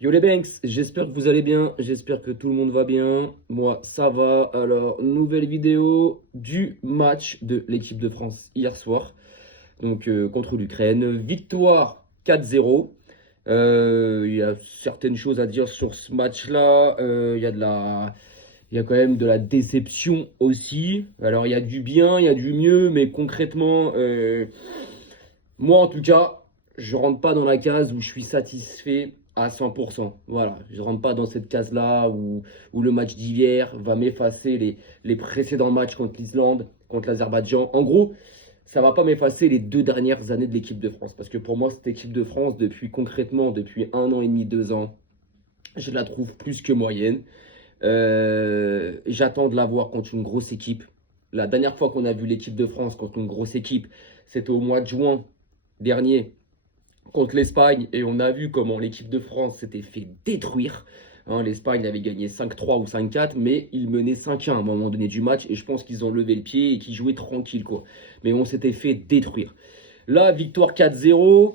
Yo les Banks, j'espère que vous allez bien, j'espère que tout le monde va bien. Moi, ça va. Alors, nouvelle vidéo du match de l'équipe de France hier soir, donc contre l'Ukraine. Victoire 4-0. Il y a certaines choses à dire sur ce match-là. Il y a quand même de la déception aussi. Alors, il y a du bien, il y a du mieux, mais concrètement, moi, en tout cas, je rentre pas dans la case où je suis satisfait à 100%. Voilà, je rentre pas dans cette case-là où le match d'hier va m'effacer les précédents matchs contre l'Islande, contre l'Azerbaïdjan. En gros, ça va pas m'effacer les 2 dernières années de l'équipe de France. Parce que pour moi, cette équipe de France, depuis 1 an et demi, 2 ans, je la trouve plus que moyenne. J'attends de la voir contre une grosse équipe. La dernière fois qu'on a vu l'équipe de France contre une grosse équipe, c'était au mois de juin dernier contre l'Espagne et on a vu comment l'équipe de France s'était fait détruire. Hein, l'Espagne avait gagné 5-3 ou 5-4, mais ils menaient 5-1 à un moment donné du match et je pense qu'ils ont levé le pied et qu'ils jouaient tranquille, quoi. Mais on s'était fait détruire. Là, victoire 4-0.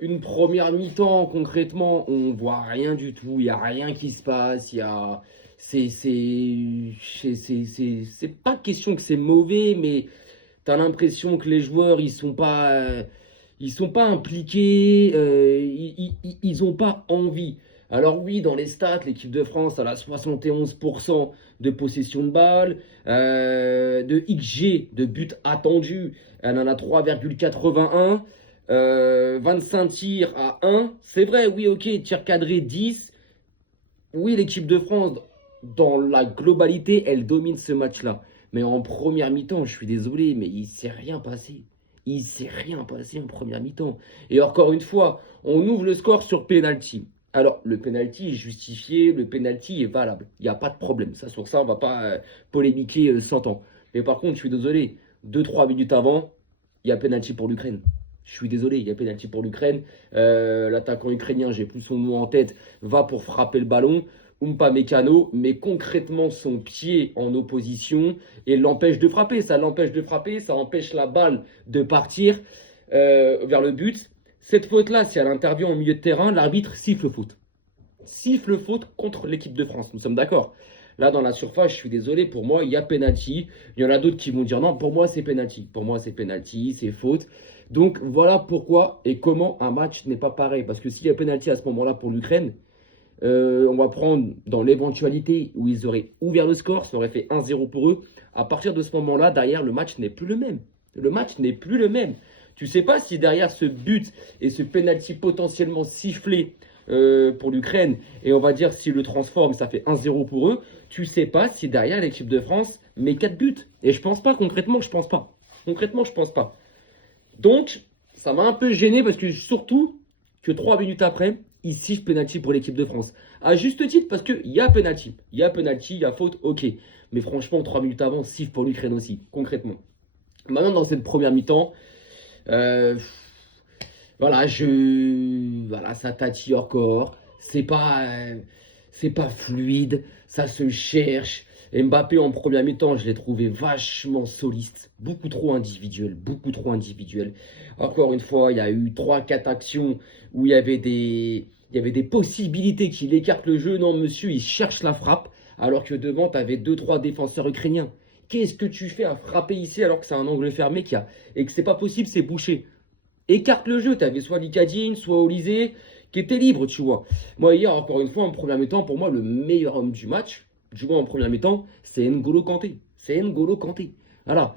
Une première mi-temps, concrètement, on voit rien du tout. Il n'y a rien qui se passe. C'est pas question que c'est mauvais, mais tu as l'impression que les joueurs, ils sont pas impliqués, ils ont pas envie. Alors oui, dans les stats, l'équipe de France a la 71% de possession de balle, de XG, de but attendu, elle en a 3,81, 25 tirs à 1. C'est vrai, oui, ok, tir cadré 10. Oui, l'équipe de France, dans la globalité, elle domine ce match-là. Mais en première mi-temps, je suis désolé, mais il s'est rien passé. Il s'est rien passé en première mi-temps. Et encore une fois, on ouvre le score sur penalty. Alors, le penalty est justifié, le penalty est valable. Il n'y a pas de problème. Ça, sur ça, on ne va pas polémiquer 100 ans. Mais par contre, je suis désolé, 2-3 minutes avant, il y a penalty pour l'Ukraine. Je suis désolé, il y a penalty pour l'Ukraine. L'attaquant ukrainien, j'ai plus son nom en tête, va pour frapper le ballon. Mécano, mais concrètement son pied en opposition et l'empêche de frapper. Ça l'empêche de frapper, ça empêche la balle de partir vers le but. Cette faute-là, si elle intervient au milieu de terrain, l'arbitre siffle faute. Siffle faute contre l'équipe de France. Nous sommes d'accord. Là, dans la surface, je suis désolé, pour moi, il y a penalty. Il y en a d'autres qui vont dire non, pour moi, c'est penalty. Pour moi, c'est penalty, c'est faute. Donc, voilà pourquoi et comment un match n'est pas pareil. Parce que s'il y a penalty à ce moment-là pour l'Ukraine, on va prendre dans l'éventualité où ils auraient ouvert le score, ça aurait fait 1-0 pour eux. À partir de ce moment-là, derrière, le match n'est plus le même. Le match n'est plus le même. Tu sais pas si derrière ce but et ce penalty potentiellement sifflé pour l'Ukraine, et on va dire s'ils le transforment, ça fait 1-0 pour eux, tu sais pas si derrière l'équipe de France met 4 buts. Et je pense pas, concrètement, je pense pas. Concrètement, je pense pas. Donc, ça m'a un peu gêné parce que surtout que 3 minutes après, il siffle penalty pour l'équipe de France. À juste titre, parce qu'il y a penalty. Il y a penalty, il y a faute, ok. Mais franchement, 3 minutes avant, siffle pour l'Ukraine aussi, concrètement. Maintenant, dans cette première mi-temps, euh, voilà, ça tâtille encore. C'est pas fluide, ça se cherche. Mbappé en première mi-temps, je l'ai trouvé vachement soliste, beaucoup trop individuel, beaucoup trop individuel. Encore une fois, il y a eu 3, 4 actions où il y avait des possibilités qu'il écarte le jeu. Non, monsieur, il cherche la frappe, alors que devant, tu avais 2, 3 défenseurs ukrainiens. Qu'est-ce que tu fais à frapper ici alors que c'est un angle fermé et que c'est pas possible, c'est bouché? Écarte le jeu. Tu avais soit Likadine, soit Olysée, qui était libre, tu vois. Moi, hier, encore une fois, en première mi-temps, pour moi, le meilleur homme du match, du moins en première mi-temps, c'est N'Golo Kanté. C'est N'Golo Kanté. Voilà.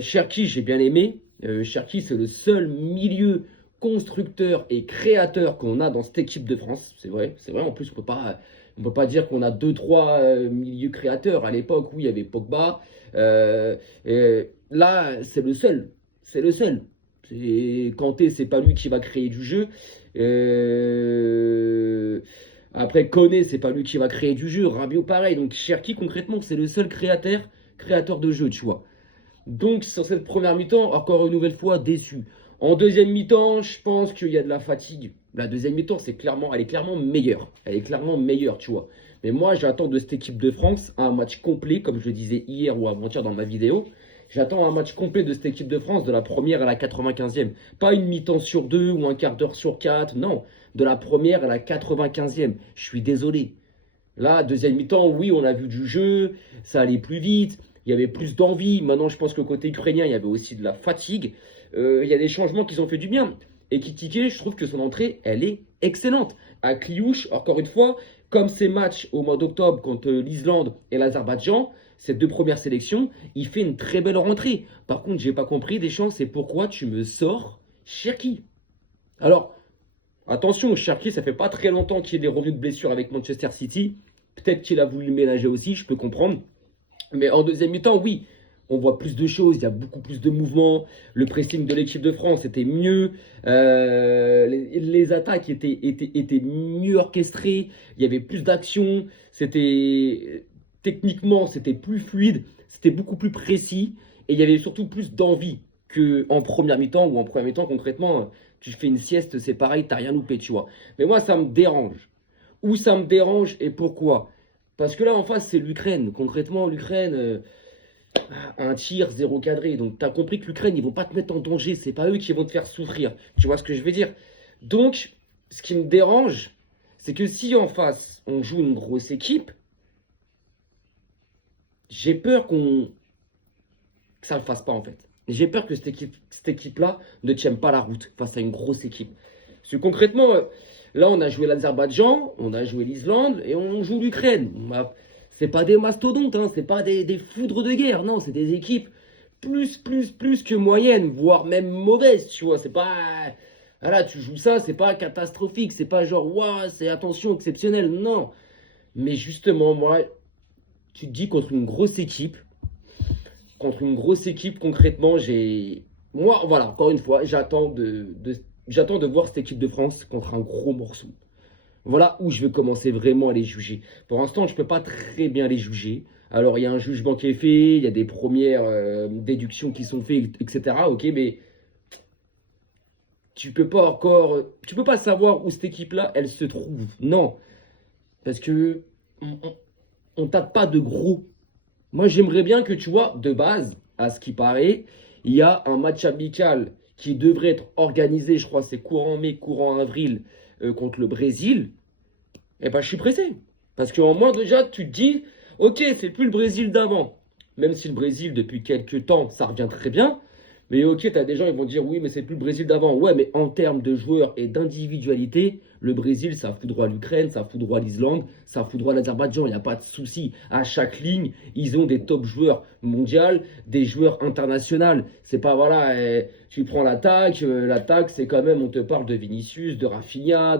Cherki, j'ai bien aimé. Cherki, c'est le seul milieu constructeur et créateur qu'on a dans cette équipe de France. C'est vrai, c'est vrai. En plus, on peut pas dire qu'on a 2, 3 milieux créateurs. À l'époque, où il y avait Pogba. Là, c'est le seul. C'est le seul. Kanté, c'est pas lui qui va créer du jeu. Après, Koné, c'est pas lui qui va créer du jeu. Rabiot, pareil. Donc, Cherki, concrètement, c'est le seul créateur de jeu, tu vois. Donc, sur cette première mi-temps, encore une nouvelle fois, déçu. En deuxième mi-temps, je pense qu'il y a de la fatigue. La deuxième mi-temps, elle est clairement meilleure. Elle est clairement meilleure, tu vois. Mais moi, j'attends de cette équipe de France un match complet, comme je le disais hier ou avant-hier dans ma vidéo. J'attends un match complet de cette équipe de France de la première à la 95e. Pas une mi-temps sur 2 ou un quart d'heure sur 4. Non. de la première à la 95e. Je suis désolé. Là, deuxième mi-temps, oui, on a vu du jeu, ça allait plus vite, il y avait plus d'envie. Maintenant, je pense que côté ukrainien, il y avait aussi de la fatigue. Il y a des changements qui ont fait du bien. Et Kitike, je trouve que son entrée, elle est excellente. À Kliouche, encore une fois, comme ces matchs au mois d'octobre contre l'Islande et l'Azerbaïdjan, ces deux premières sélections, il fait une très belle rentrée. Par contre, j'ai pas compris, Deschamps, c'est pourquoi tu me sors Cherki. Alors, attention, Cherki, ça fait pas très longtemps qu'il est revenu de blessure avec Manchester City. Peut-être qu'il a voulu le ménager aussi, je peux comprendre. Mais en deuxième mi-temps, oui, on voit plus de choses, il y a beaucoup plus de mouvements. Le pressing de l'équipe de France était mieux. Les attaques étaient mieux orchestrées. Il y avait plus d'action. Techniquement, c'était plus fluide. C'était beaucoup plus précis. Et il y avait surtout plus d'envie qu'en première mi-temps. Ou en première mi-temps, concrètement, tu fais une sieste, c'est pareil, t'as rien loupé, tu vois. Mais moi, ça me dérange. Où ça me dérange et pourquoi? Parce que là, en face, c'est l'Ukraine. Concrètement, l'Ukraine, un tir, zéro cadré. Donc, tu as compris que l'Ukraine, ils vont pas te mettre en danger. C'est pas eux qui vont te faire souffrir. Tu vois ce que je veux dire? Donc, ce qui me dérange, c'est que si en face, on joue une grosse équipe, j'ai peur que ça ne le fasse pas, en fait. J'ai peur que cette équipe-là ne tienne pas la route face à une grosse équipe. Parce que concrètement, là, on a joué l'Azerbaïdjan, on a joué l'Islande et on joue l'Ukraine. C'est pas des mastodontes, hein, c'est pas des foudres de guerre, non, c'est des équipes plus que moyennes, voire même mauvaises, tu vois. C'est pas. Voilà, tu joues ça, c'est pas catastrophique, c'est pas genre, waouh, c'est attention, exceptionnel, non. Mais justement, moi, tu te dis contre une grosse équipe, concrètement, moi, voilà, encore une fois, j'attends de voir cette équipe de France contre un gros morceau. Voilà où je vais commencer vraiment à les juger. Pour l'instant, je ne peux pas très bien les juger. Alors, il y a un jugement qui est fait, il y a des premières déductions qui sont faites, etc. Ok, mais tu peux pas savoir où cette équipe-là, elle se trouve. Non, parce que on tape pas de gros. Moi, j'aimerais bien que tu vois, de base, à ce qui paraît, il y a un match amical qui devrait être organisé, je crois, c'est courant mai, courant avril, contre le Brésil. Eh ben, je suis pressé. Parce qu'en moins, déjà, tu te dis, ok, c'est plus le Brésil d'avant. Même si le Brésil, depuis quelques temps, ça revient très bien. Mais ok, tu as des gens, ils vont dire, oui, mais c'est plus le Brésil d'avant. Ouais, mais en termes de joueurs et d'individualité, le Brésil, ça fout droit l'Ukraine, ça fout droit l'Islande, ça fout droit l'Azerbaïdjan. Il n'y a pas de souci. À chaque ligne, ils ont des top joueurs mondiaux, des joueurs internationaux. C'est pas, voilà, tu prends l'attaque, c'est quand même, on te parle de Vinicius, de Rafinha,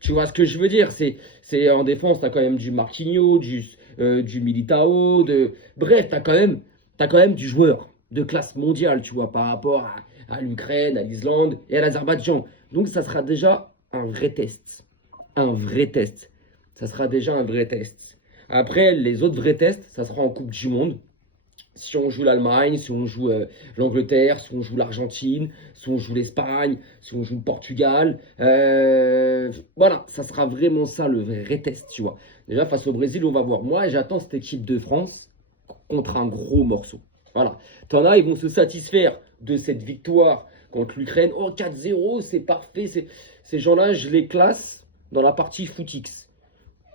tu vois ce que je veux dire? C'est en défense, tu as quand même du Marquinhos, du Militao, bref, tu as quand même du joueur de classe mondiale, tu vois, par rapport à l'Ukraine, à l'Islande et à l'Azerbaïdjan. Donc, ça sera déjà un vrai test. Un vrai test. Ça sera déjà un vrai test. Après, les autres vrais tests, ça sera en Coupe du Monde. Si on joue l'Allemagne, si on joue l'Angleterre, si on joue l'Argentine, si on joue l'Espagne, si on joue le Portugal. Voilà, ça sera vraiment ça le vrai test, tu vois. Déjà, face au Brésil, on va voir. Moi, j'attends cette équipe de France contre un gros morceau. Voilà. T'en as, ils vont se satisfaire de cette victoire contre l'Ukraine. Oh, 4-0, c'est parfait. Ces gens-là, je les classe dans la partie footix.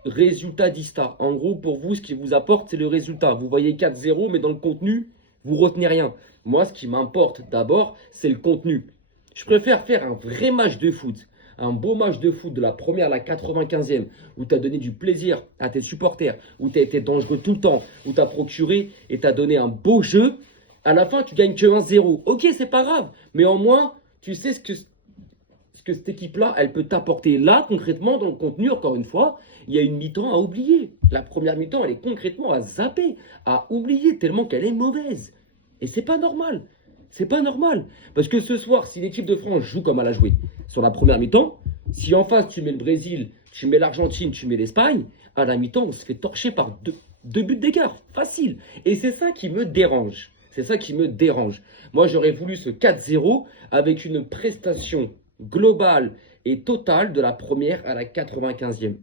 Résultat d'Ista. En gros, pour vous, ce qui vous apporte, c'est le résultat. Vous voyez 4-0, mais dans le contenu, vous retenez rien. Moi, ce qui m'importe d'abord, c'est le contenu. Je préfère faire un vrai match de foot. Un beau match de foot de la première à la 95e, où tu as donné du plaisir à tes supporters, où tu as été dangereux tout le temps, où tu as procuré et tu as donné un beau jeu. À la fin, tu gagnes que 1-0. Ok, c'est pas grave. Mais en moins, tu sais ce que cette équipe-là, elle peut t'apporter. Là, concrètement, dans le contenu, encore une fois, il y a une mi-temps à oublier. La première mi-temps, elle est concrètement à zapper, à oublier tellement qu'elle est mauvaise. Et c'est pas normal. C'est pas normal. Parce que ce soir, si l'équipe de France joue comme elle a joué sur la première mi-temps, si en face tu mets le Brésil, tu mets l'Argentine, tu mets l'Espagne, à la mi-temps, on se fait torcher par deux buts d'écart. Facile. Et c'est ça qui me dérange. C'est ça qui me dérange. Moi, j'aurais voulu ce 4-0 avec une prestation globale et totale de la première à la 95e.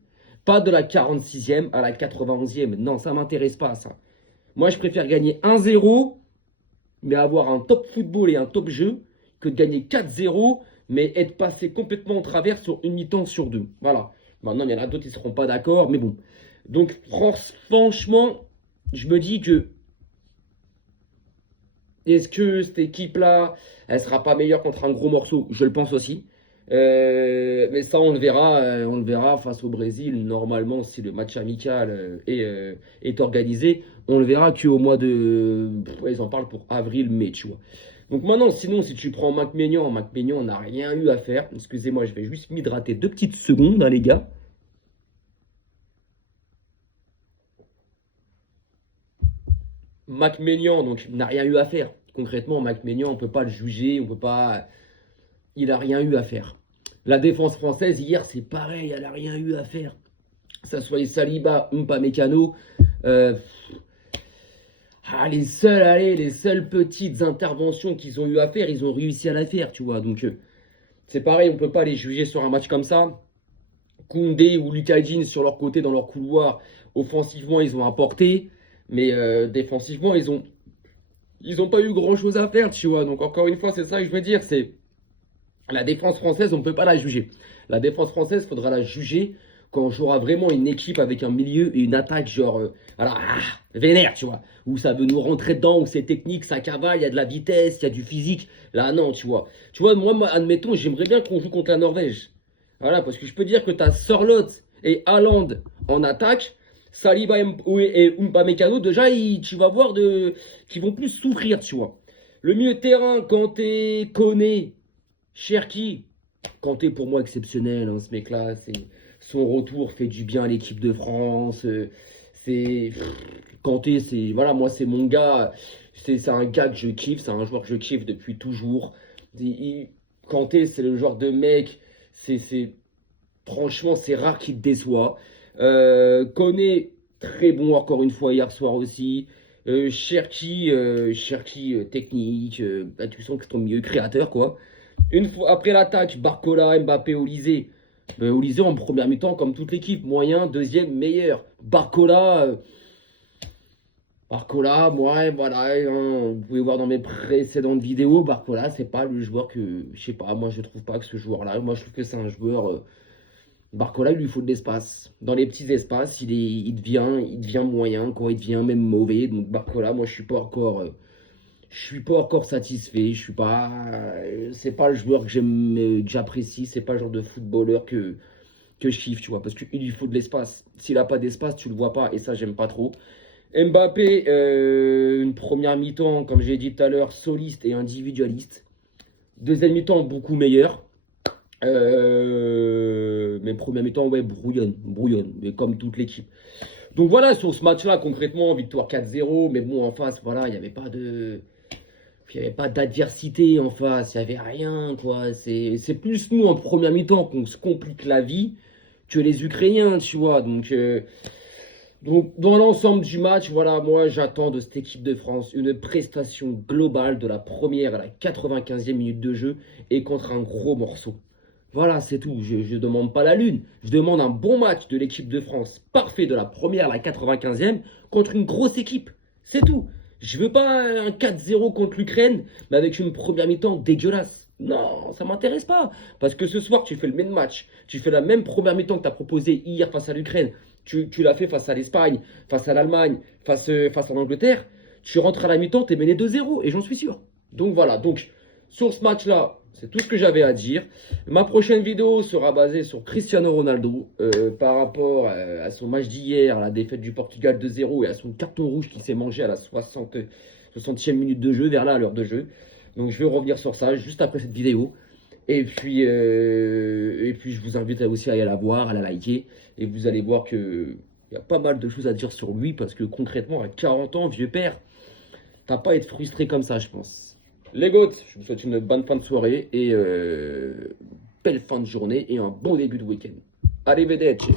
Pas de la 46e à la 91e. Non, ça ne m'intéresse pas, ça. Moi, je préfère gagner 1-0, mais avoir un top football et un top jeu, que de gagner 4-0, mais être passé complètement en travers sur une mi-temps sur deux. Voilà. Maintenant, il y en a d'autres qui ne seront pas d'accord, mais bon. Donc, franchement, je me dis que est-ce que cette équipe-là, elle sera pas meilleure contre un gros morceau? Je le pense aussi. Mais ça, on le verra face au Brésil. Normalement, si le match amical est organisé, on le verra qu'au mois de. Ils en parlent pour avril-mai, tu vois. Donc maintenant, sinon, si tu prends Mac Maignan n'a rien eu à faire. Excusez-moi, je vais juste m'hydrater 2 petites secondes, hein, les gars. Maignan, donc, n'a rien eu à faire. Concrètement, Maignan, on peut pas le juger, on peut pas. Il a rien eu à faire. La défense française, hier, c'est pareil, elle a rien eu à faire. Que ça soit Saliba, Upamecano, euh, les seules petites interventions qu'ils ont eu à faire, ils ont réussi à la faire, tu vois. Donc, c'est pareil, on peut pas les juger sur un match comme ça. Koundé ou Lucas Digne sur leur côté, dans leur couloir, offensivement, ils ont apporté. Mais défensivement, ils ont pas eu grand-chose à faire, tu vois. Donc, encore une fois, c'est ça que je veux dire, c'est la défense française, on ne peut pas la juger. La défense française, il faudra la juger quand on jouera vraiment une équipe avec un milieu et une attaque genre alors, vénère, tu vois. Où ça veut nous rentrer dedans, où c'est technique, ça cavale, il y a de la vitesse, il y a du physique. Là, non, tu vois. Tu vois, moi, admettons, j'aimerais bien qu'on joue contre la Norvège. Voilà, parce que je peux dire que tu as Sørloth et Haaland en attaque. Saliba et Upamecano, déjà, tu vas voir qu'ils vont plus souffrir, tu vois. Le milieu de terrain, Kanté, Koné, Cherki, Kanté pour moi exceptionnel, hein, ce mec-là, son retour fait du bien à l'équipe de France. C'est Kanté, voilà, moi c'est mon gars, c'est un gars que je kiffe, c'est un joueur que je kiffe depuis toujours. Kanté, c'est le genre de mec, franchement c'est rare qu'il te déçoit. Koné, très bon encore une fois hier soir aussi. Cherki, technique, bah, tu sens que c'est ton milieu créateur quoi. Une fois après l'attaque, Barcola, Mbappé, Olysée. Olysée en première mi-temps, comme toute l'équipe, moyen, deuxième, meilleur. Barcola, ouais, voilà, hein, vous pouvez voir dans mes précédentes vidéos, Barcola, c'est pas le joueur que, je sais pas, moi je trouve pas que ce joueur-là, moi je trouve que c'est un joueur, Barcola, il lui faut de l'espace. Dans les petits espaces, il devient moyen, quoi, il devient même mauvais. Donc Barcola, moi je suis pas encore satisfait. C'est pas le joueur que j'aime, que j'apprécie. C'est pas le genre de footballeur que je kiffe, tu vois, parce qu'il lui faut de l'espace. S'il a pas d'espace, tu le vois pas, et ça, j'aime pas trop. Mbappé, une première mi-temps, comme j'ai dit tout à l'heure, soliste et individualiste. Deuxième mi-temps, beaucoup meilleur. Mais première mi-temps, ouais, brouillonne, mais comme toute l'équipe. Donc voilà, sur ce match-là, concrètement, victoire 4-0, mais bon, en face, voilà, il n'y avait pas d'adversité en face, il n'y avait rien, quoi. C'est plus nous, en première mi-temps, qu'on se complique la vie que les Ukrainiens, tu vois. Donc dans l'ensemble du match, voilà, moi, j'attends de cette équipe de France une prestation globale de la première à la 95e minute de jeu et contre un gros morceau. Voilà, c'est tout. Je ne demande pas la lune. Je demande un bon match de l'équipe de France, parfait de la première à la 95e, contre une grosse équipe. C'est tout. Je veux pas un 4-0 contre l'Ukraine, mais avec une première mi-temps dégueulasse. Non, ça m'intéresse pas. Parce que ce soir, tu fais le même match. Tu fais la même première mi-temps que tu as proposé hier face à l'Ukraine. Tu l'as fait face à l'Espagne, face à l'Allemagne, face à l'Angleterre. Tu rentres à la mi-temps, tu es mené 2-0, et j'en suis sûr. Donc voilà, donc sur ce match-là, c'est tout ce que j'avais à dire. Ma prochaine vidéo sera basée sur Cristiano Ronaldo par rapport à son match d'hier, à la défaite du Portugal 2-0 et à son carton rouge qu'il s'est mangé à la 60e minute de jeu, vers là à l'heure de jeu. Donc je vais revenir sur ça juste après cette vidéo. Et puis je vous invite aussi à aller la voir, à la liker. Et vous allez voir qu'il y a pas mal de choses à dire sur lui parce que concrètement, à 40 ans, vieux père, t'as pas à être frustré comme ça, je pense. Les goats, je vous souhaite une bonne fin de soirée et belle fin de journée et un bon début de week-end. Arrivederci.